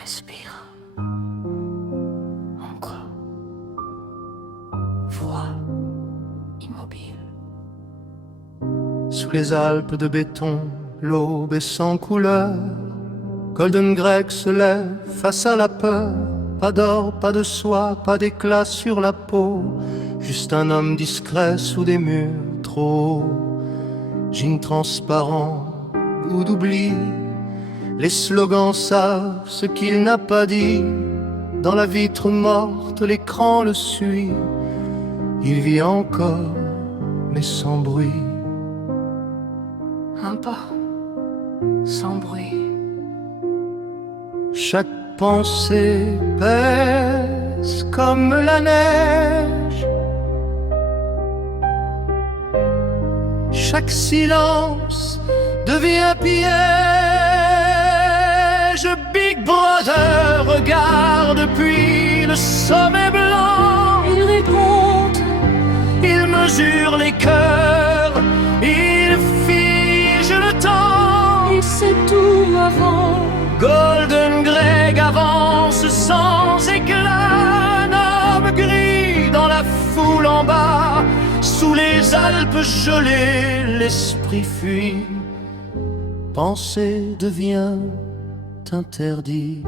Respire. Encore. Voix immobile. Sous les Alpes de béton, l'aube est sans couleur. Golden Greg se lève face à la peur. Pas d'or, pas de soie, pas d'éclat sur la peau. Juste un homme discret sous des murs trop hauts. Jean transparent, goût d'oubli. Les slogans savent ce qu'il n'a pas dit. Dans la vitre morte, l'écran le suit. Il vit encore, mais sans bruit. Un pas, sans bruit. Chaque pensée pèse comme la neige. Chaque silence devient piège. Big Brother regarde depuis le sommet blanc. Il raconte, Il mesure les cœurs, il fige le temps. il sait tout avant. Golden Greg avance sans éclat. Un homme gris dans la foule en bas. Sous les Alpes gelées, l'esprit fuit. Penser devient interdit.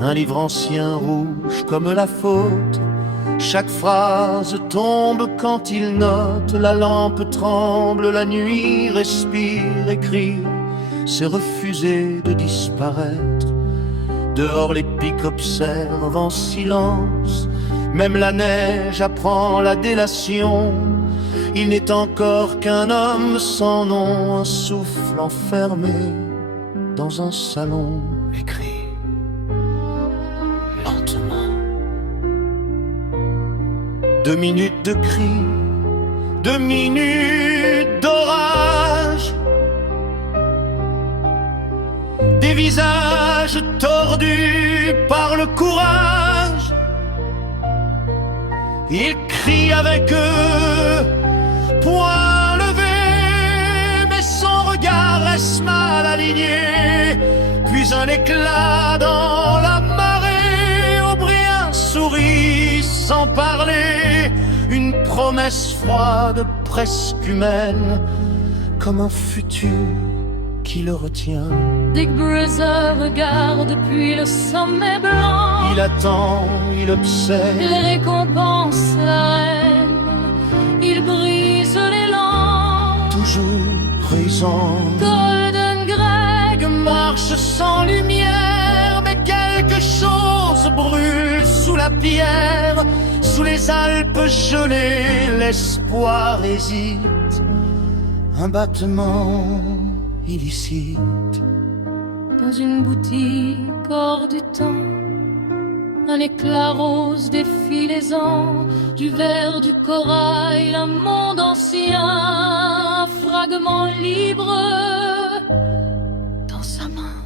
Un livre ancien rouge comme la faute. Chaque phrase tombe quand il note. La lampe tremble, la nuit respire. Écrire, c'est refuser de disparaître. Dehors les pics observent en silence. Même la neige apprend la délation. Il n'est encore qu'un homme sans nom. Un souffle enfermé dans un salon. Écrit lentement. 2 minutes de cri, 2 minutes d'orage. Des visages tordus par le courage. Il crie avec eux, poing levé, mais son regard reste mal aligné. Puis un éclat dans la marée. Aubrien sourit sans parler. Une promesse froide, presque humaine, comme un futur qui le retient. Big Brother regarde depuis le sommet blanc. Il attend, il observe. Il récompense la reine. Il brise l'élan. Toujours présent. Golden Greg Marche sans lumière, mais quelque chose brûle sous la pierre. Sous les Alpes gelées, l'espoir hésite. Un battement illicite. dans une boutique hors du temps. Un éclat rose défie les ans, du verre, du corail, un monde ancien, un fragment libre dans sa main.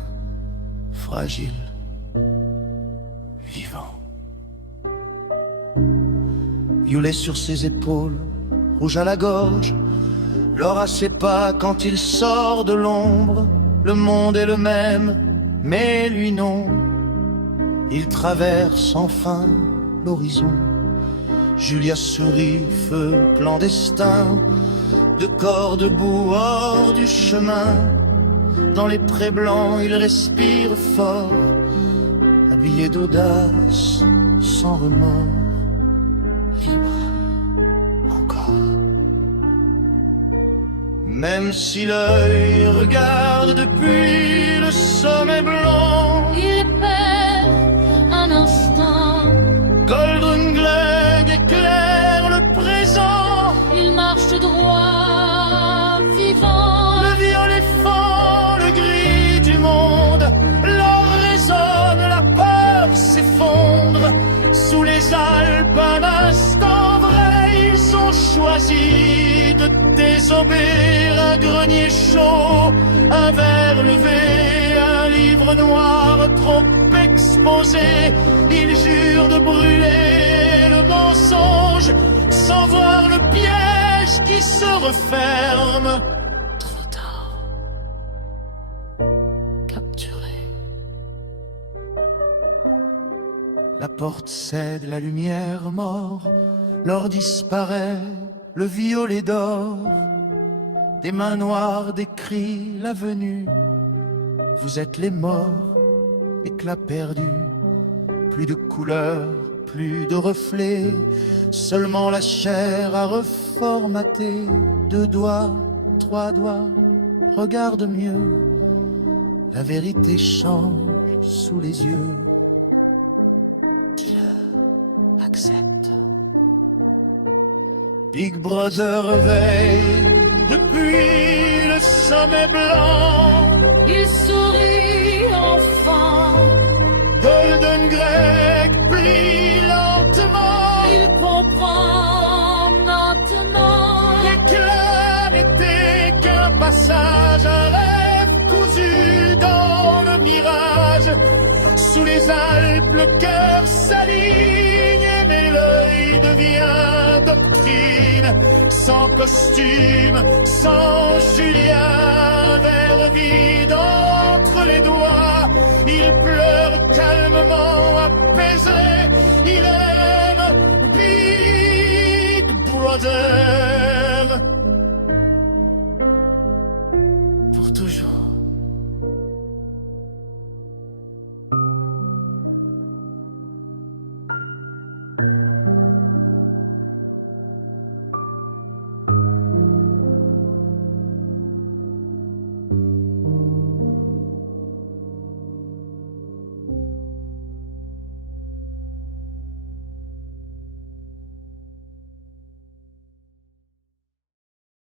Fragile, vivant. Violet sur ses épaules, rouge à la gorge, l'or à ses pas quand il sort de l'ombre. Le monde est le même, mais lui non. Il traverse enfin l'horizon. Julia sourit, feu clandestin, de corps debout hors du chemin. Dans les prés blancs, il respire fort, habillé d'audace, sans remords, libre encore. Même si l'œil regarde depuis le sommet blanc, Il perd un instant, Golden Gleg éclaire le présent. il marche droit, vivant. Le violet fend le gris du monde. L'or résonne, la peur s'effondre. Sous les Alpes, un instant vrai, ils ont choisi de désobéir. Un grenier chaud, un verre levé, un livre noir trop exposé. Ils jurent de brûler le mensonge sans voir le piège qui se referme. Trop tard, capturé. La porte cède, la lumière mord, l'or disparaît, le violet d'or. Des mains noires décrient la venue. Vous êtes les morts, éclat perdu. Plus de couleurs, plus de reflets, seulement la chair à reformater. 2 doigts, 3 doigts, regarde mieux. La vérité change sous les yeux. Dis-le, accepte. Big Brother veille depuis le sommet blanc. Il sourit enfin. Golden Greg plie lentement. Il comprend maintenant. L'éclat n'était qu'un passage, un rêve cousu dans le mirage. Sous les Alpes, le cœur s'aligne, mais l'œil devient doctrine. Sans costume, sans Julien, verre vide entre les doigts. Il pleure calmement, apaisé. Il aime Big Brother pour toujours.